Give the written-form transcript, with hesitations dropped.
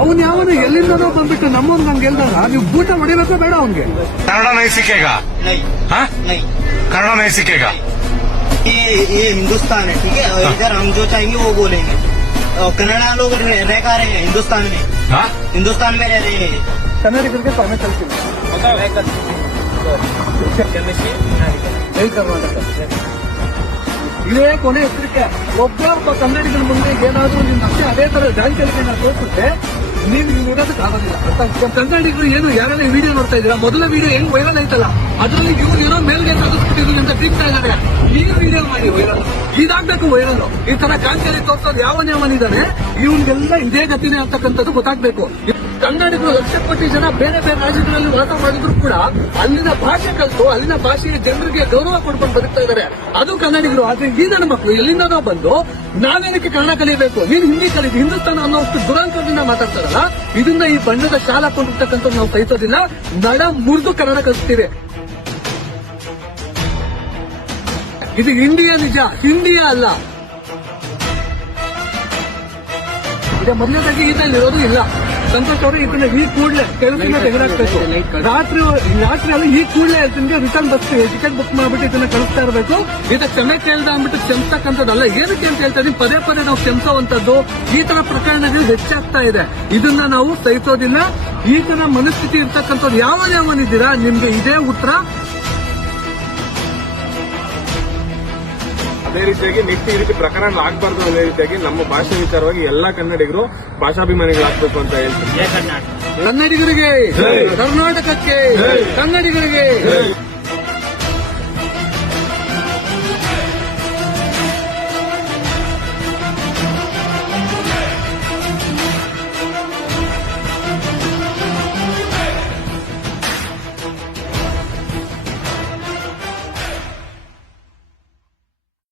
ಅವನ್ ಯಾವನು ಎಲ್ಲಿಂದನೋ ಬಂದ್ಬಿಟ್ಟು ನಮ್ಮವ್ನ ಹಂಗೆ ಹೇಳ್ದಾಗ ನೀವು ಬೂಟ ಹೊಡಿಬೇಕೋ ಬೇಡ ಅವನ್ಗೆ. कन्नड़ा नहीं सीखेगा? हाँ? नहीं, कन्नड़ा नहीं सीखेगा? ये हिंदुस्तान है, ठीक है। और इधर हम जो चाहेंगे वो बोलेंगे। और कन्नड़ा लोग रह का रहे हैं हिंदुस्तान में, हाँ? हिंदुस्तान में रह रहे हैं। ಕನ್ನಡಿಗರಿಗೆ ಸ್ವಾಮಿ ಕಲ್ಸಿಲ್ಲ ಇದೇ ಕೊನೆ ಎಚ್ಚರಿಕೆ. ಒಬ್ಬ ಕನ್ನಡಿಗರ ಮುಂದೆ ಏನಾದ್ರೂ ನಿಮ್ ಅಷ್ಟೇ ಅದೇ ತರ ಜಾಂಚಲಿಕೆ ತೋರಿಸುತ್ತೆ ನೀವು ನೋಡೋದಕ್ಕೆ ಆಗೋದಿಲ್ಲ. ಕನ್ನಡಿಗರು ಏನು ಯಾರೆಲ್ಲ ವಿಡಿಯೋ ನೋಡ್ತಾ ಇದ್ದೀರಾ, ಮೊದಲ ವಿಡಿಯೋ ಹೆಂಗ್ ವೈರಲ್ ಆಯ್ತಲ್ಲ ಅದರಲ್ಲಿ ಇವ್ರು ಏನೋ ಮೇಲ್ಗೆ ಸಾಧಿಸ್ಬಿಟ್ಟಿದ್ರು ಅಂತ ಟೀಕ್ತಾ ಇದ್ದಾರೆ. ಈಗ ವಿಡಿಯೋ ಮಾಡಿ ವೈರಲ್, ಇದಾಗ್ಬೇಕು ವೈರಲ್. ಈ ತರ ಜಾಂಚಲಿ ತೋರ್ಸೋದು ಯಾವನಿದಾನೆ ಇವನ್ಗೆಲ್ಲ ಇದೇ ಗತಿನೇ ಅಂತಕ್ಕಂಥದ್ದು ಗೊತ್ತಾಗ್ಬೇಕು. ಕನ್ನಡಿಗರು ಲಕ್ಷಕೋಟಿ ಜನ ಬೇರೆ ಬೇರೆ ರಾಜ್ಯಗಳಲ್ಲಿ ವಾಸ ಮಾಡಿದ್ರು ಕೂಡ ಅಲ್ಲಿನ ಭಾಷೆ ಕಲಿತು ಅಲ್ಲಿನ ಭಾಷೆಯ ಜನರಿಗೆ ಗೌರವ ಕೊಡ್ಕೊಂಡು ಬದುಕ್ತಾ ಇದ್ದಾರೆ. ಅದು ಕನ್ನಡಿಗರು. ಆದ್ರೆ ಈ ನನ್ನ ಮಕ್ಕಳು ಎಲ್ಲಿಂದನೋ ಬಂದು ನಾವೇನಕ್ಕೆ ಕನ್ನಡ ಕಲಿಯಬೇಕು, ನೀನು ಹಿಂದಿ ಕಲಿತು ಹಿಂದೂಸ್ತಾನ ಅನ್ನೋಷ್ಟು ದುರಂತದಿಂದ ಮಾತಾಡ್ತಾರಲ್ಲ, ಇದನ್ನ ಈ ಬಣ್ಣದ ಶಾಲಾ ಕೊಂಡಿರ್ತಕ್ಕಂಥ ನಾವು ಸಹಿಸೋದಿಲ್ಲ. ನಡ ಮುರಿದು ಕನ್ನಡ ಕಲಿಸ್ತೀವಿ. ಇದು ಇಂಡಿಯಾ ನಿಜ, ಇಂಡಿಯಾ ಅಲ್ಲ. ಈಗ ಮೊದಲನೇದಾಗಿ ಇದಲ್ಲಿರೋದು ಇಲ್ಲ. ಸಂತೋಷ್ ಅವರು ಇದನ್ನ ಈ ಕೂಡಲೇ ಕೆಲಸದಿಂದ ತೆಗೆದಾಕ್ಬೇಕು. ರಾತ್ರಿಯಲ್ಲಿ ಈ ಕೂಡಲೇ ಇದನ್ನ ರಿಟರ್ನ್ ಬಸ್ ಟಿಕೆಟ್ ಬುಕ್ ಮಾಡ್ಬಿಟ್ಟು ಇದನ್ನ ಕಳಿಸ್ತಾ ಇರಬೇಕು. ಇದಕ್ಕೆ ಕ್ಷಮೆ ಕೇಳ್ದ ಅಂದ್ಬಿಟ್ಟು ಕ್ಷಮಿಸ್ತಕ್ಕಂಥದ್ದಲ್ಲ. ಏನಕ್ಕೆ ಅಂತ ಹೇಳ್ತಾ ಇದೀವಿ, ಪದೇ ಪದೇ ನಾವು ಕ್ಷಮಿಸುವಂತದ್ದು ಈ ತರ ಪ್ರಕರಣಗಳು ಹೆಚ್ಚಾಗ್ತಾ ಇದೆ. ಇದನ್ನ ನಾವು ಸಹಿಸೋದಿಲ್ಲ. ಈ ತರ ಮನಸ್ಥಿತಿ ಇರ್ತಕ್ಕಂಥವ್ರು ಯಾವನಿದ್ದೀರಾ ನಿಮ್ಗೆ ಇದೇ ಉತ್ತರ. ಅದೇ ರೀತಿಯಾಗಿ ನೆಕ್ಸ್ಟ್ ಈ ರೀತಿ ಪ್ರಕರಣ ಆಗ್ಬಾರ್ದು ಅನ್ನೋ ರೀತಿಯಾಗಿ ನಮ್ಮ ಭಾಷೆ ವಿಚಾರವಾಗಿ ಎಲ್ಲಾ ಕನ್ನಡಿಗರು ಭಾಷಾಭಿಮಾನಿಗಳಾಗಬೇಕು ಅಂತ ಹೇಳ್ತೀನಿ. ಕನ್ನಡಿಗರಿಗೆ, ಕರ್ನಾಟಕಕ್ಕೆ, ಕನ್ನಡಿಗರಿಗೆ